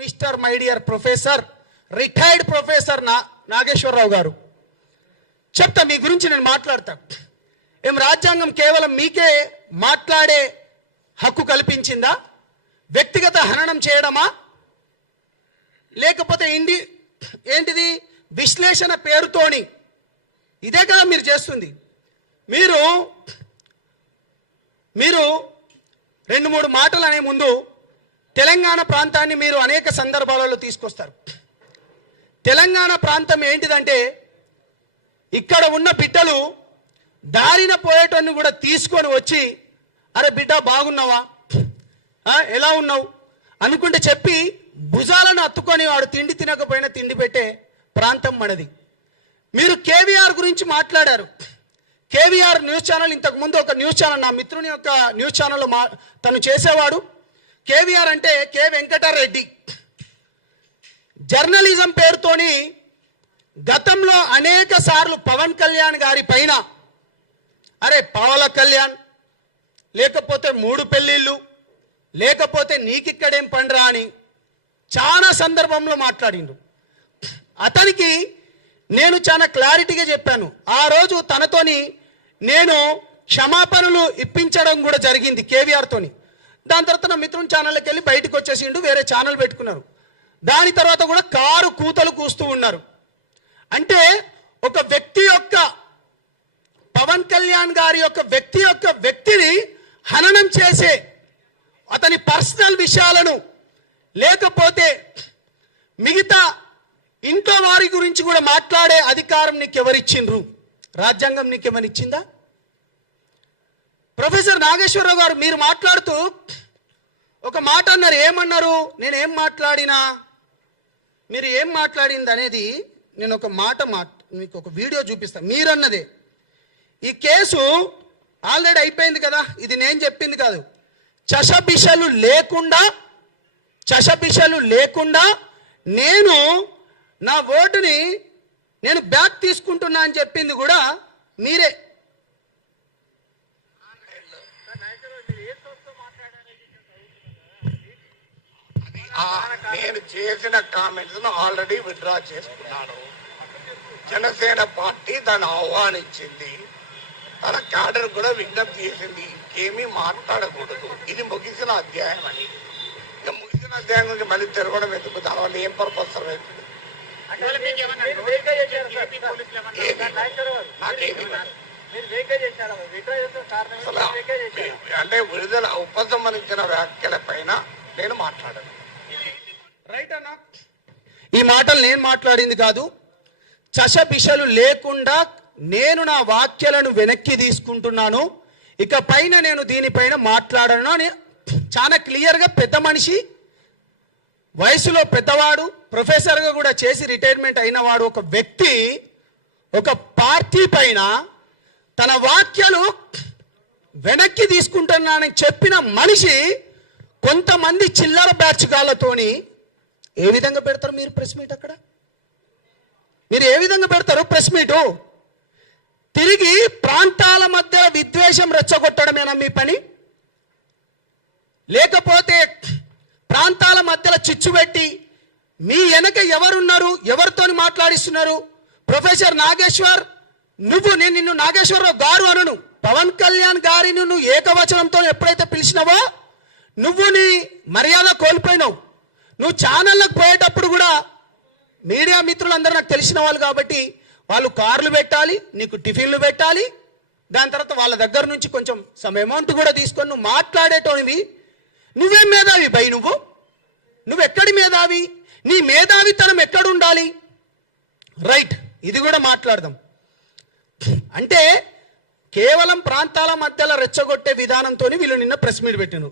Mister my dear professor, retired professor Nageswara Rao గారు, చెప్తా మీ గురించి నేను మాట్లాడతా. ఏం రాజ్యాంగం కేవలం మీకే మాట్లాడే హక్కు కల్పించిందా? వ్యక్తిగత హననం చేయడమా? లేకపోతే ఏంటిది విశ్లేషణ పేరుతోని? ఇదే కదా మీరు చేస్తుంది. మీరు 2-3 మాటలు అనే ముందు తెలంగాణ ప్రాంతాన్ని మీరు అనేక సందర్భాలలో తీసుకొస్తారు. తెలంగాణ ప్రాంతం ఏంటిదంటే, ఇక్కడ ఉన్న బిడ్డలు దారిన పోయేటోన్ని కూడా తీసుకొని వచ్చి, అరే బిడ్డ బాగున్నావా, ఎలా ఉన్నావు అనుకుంటే చెప్పి భుజాలను అత్తుకొని వాడు తిండి తినకపోయినా తిండి పెట్టే ప్రాంతం మనది. మీరు కేవీఆర్ గురించి మాట్లాడారు. కేవీఆర్ న్యూస్ ఛానల్, ఇంతకుముందు ఒక న్యూస్ ఛానల్, నా మిత్రుని యొక్క న్యూస్ ఛానల్లో తను చేసేవాడు. కేవీఆర్ అంటే కె వెంకటరెడ్డి. జర్నలిజం పేరుతోని గతంలో అనేక సార్లు పవన్ కళ్యాణ్ గారి పైన, అరే పవల కళ్యాణ్, లేకపోతే 3 పెళ్ళిళ్ళు, లేకపోతే నీకిక్కడేం పండ్రా అని చాలా సందర్భంలో మాట్లాడిండు. అతనికి నేను చాలా క్లారిటీగా చెప్పాను. ఆ రోజు తనతోని నేను క్షమాపణలు ఇప్పించడం కూడా జరిగింది కేవీఆర్తోని. దాని తర్వాత నా మిత్రుని ఛానల్కి వెళ్ళి బయటకు వచ్చేసిండు, వేరే ఛానల్ పెట్టుకున్నారు. దాని తర్వాత కూడా కారు కూతలు కూస్తూ ఉన్నారు. అంటే ఒక వ్యక్తి యొక్క, పవన్ కళ్యాణ్ గారి యొక్క వ్యక్తిని హననం చేసే, అతని పర్సనల్ విషయాలను, లేకపోతే మిగతా ఇంట్లో వారి గురించి కూడా మాట్లాడే అధికారం నీకు ఎవరిచ్చిండ్రు? రాజ్యాంగం నీకు ఏమనిచ్చిందా? ప్రొఫెసర్ నాగేశ్వరరావు గారు, మీరు మాట్లాడుతూ ఒక మాట అన్నారు. ఏమన్నారు? నేనేం మాట్లాడినా, మీరు ఏం మాట్లాడింది అనేది నేను ఒక మాట మీకు ఒక వీడియో చూపిస్తాను. మీరన్నదే. ఈ కేసు ఆల్రెడీ అయిపోయింది కదా, ఇది నేను చెప్పింది కాదు. చషబిషలు లేకుండా నేను నా ఓటుని నేను బ్యాక్ తీసుకుంటున్నా అని చెప్పింది కూడా మీరే. నేను చేసిన కామెంట్స్ ఆల్రెడీ విత్డ్రా చేసుకున్నాను. జనసేన పార్టీ దాన్ని ఆహ్వానించింది, తన క్యాడర్ కూడా విజ్ఞప్తి చేసింది ఇంకేమీ మాట్లాడకూడదు, ఇది ముగిసిన అధ్యాయం అని. ఇక ముగిసిన అధ్యాయం గురించి మళ్ళీ తిరగడం ఎందుకు? దానివల్ల ఏం పర్పస్ అవుతుంది? అంటే విడుదల ఉపసంహరించిన వ్యాఖ్యల పైన నేను మాట్లాడాను. రైట్ అన్నా, ఈ మాటలు నేను మాట్లాడింది కాదు. చషబిషలు లేకుండా నేను నా వాక్యాలను వెనక్కి తీసుకుంటున్నాను, ఇక పైన నేను దీనిపైన మాట్లాడను అని చాలా క్లియర్గా, పెద్ద మనిషి, వయసులో పెద్దవాడు, ప్రొఫెసర్గా కూడా చేసి రిటైర్మెంట్ అయినవాడు, ఒక వ్యక్తి ఒక పార్టీ పైన తన వాక్యాలు వెనక్కి తీసుకుంటున్నానని చెప్పిన మనిషి కొంతమంది చిల్లర బ్యాచ్గాళ్ళతోని ఏ విధంగా పెడతారు మీరు ప్రెస్ మీట్? అక్కడ మీరు ఏ విధంగా పెడతారు ప్రెస్ మీటు? తిరిగి ప్రాంతాల మధ్య విద్వేషం రెచ్చగొట్టడమేనా మీ పని? లేకపోతే ప్రాంతాల మధ్యలో చిచ్చు పెట్టి మీ వెనక ఎవరున్నారు, ఎవరితోని మాట్లాడిస్తున్నారు? ప్రొఫెసర్ నాగేశ్వర్, నేను నిన్ను నాగేశ్వరరావు గారు అనను, పవన్ కళ్యాణ్ గారిని నువ్వు ఏకవచనంతో ఎప్పుడైతే పిలిచినావో నువ్వు నీ మర్యాద కోల్పోయినావు. నువ్వు ఛానళ్ళకు పోయేటప్పుడు కూడా మీడియా మిత్రులందరూ నాకు తెలిసిన వాళ్ళు కాబట్టి వాళ్ళు కార్లు పెట్టాలి, నీకు టిఫిన్లు పెట్టాలి, దాని తర్వాత వాళ్ళ దగ్గర నుంచి కొంచెం సమ్ అమౌంట్ కూడా తీసుకొని నువ్వు మాట్లాడేటోనివి. నువ్వేం మేధావి బై? నువ్వెక్కడి మేధావి? నీ మేధావితనం ఎక్కడుండాలి? రైట్, ఇది కూడా మాట్లాడదాం. అంటే కేవలం ప్రాంతాల మధ్యలో రెచ్చగొట్టే విధానంతో వీళ్ళు నిన్న ప్రెస్ మీట్ పెట్టినారు.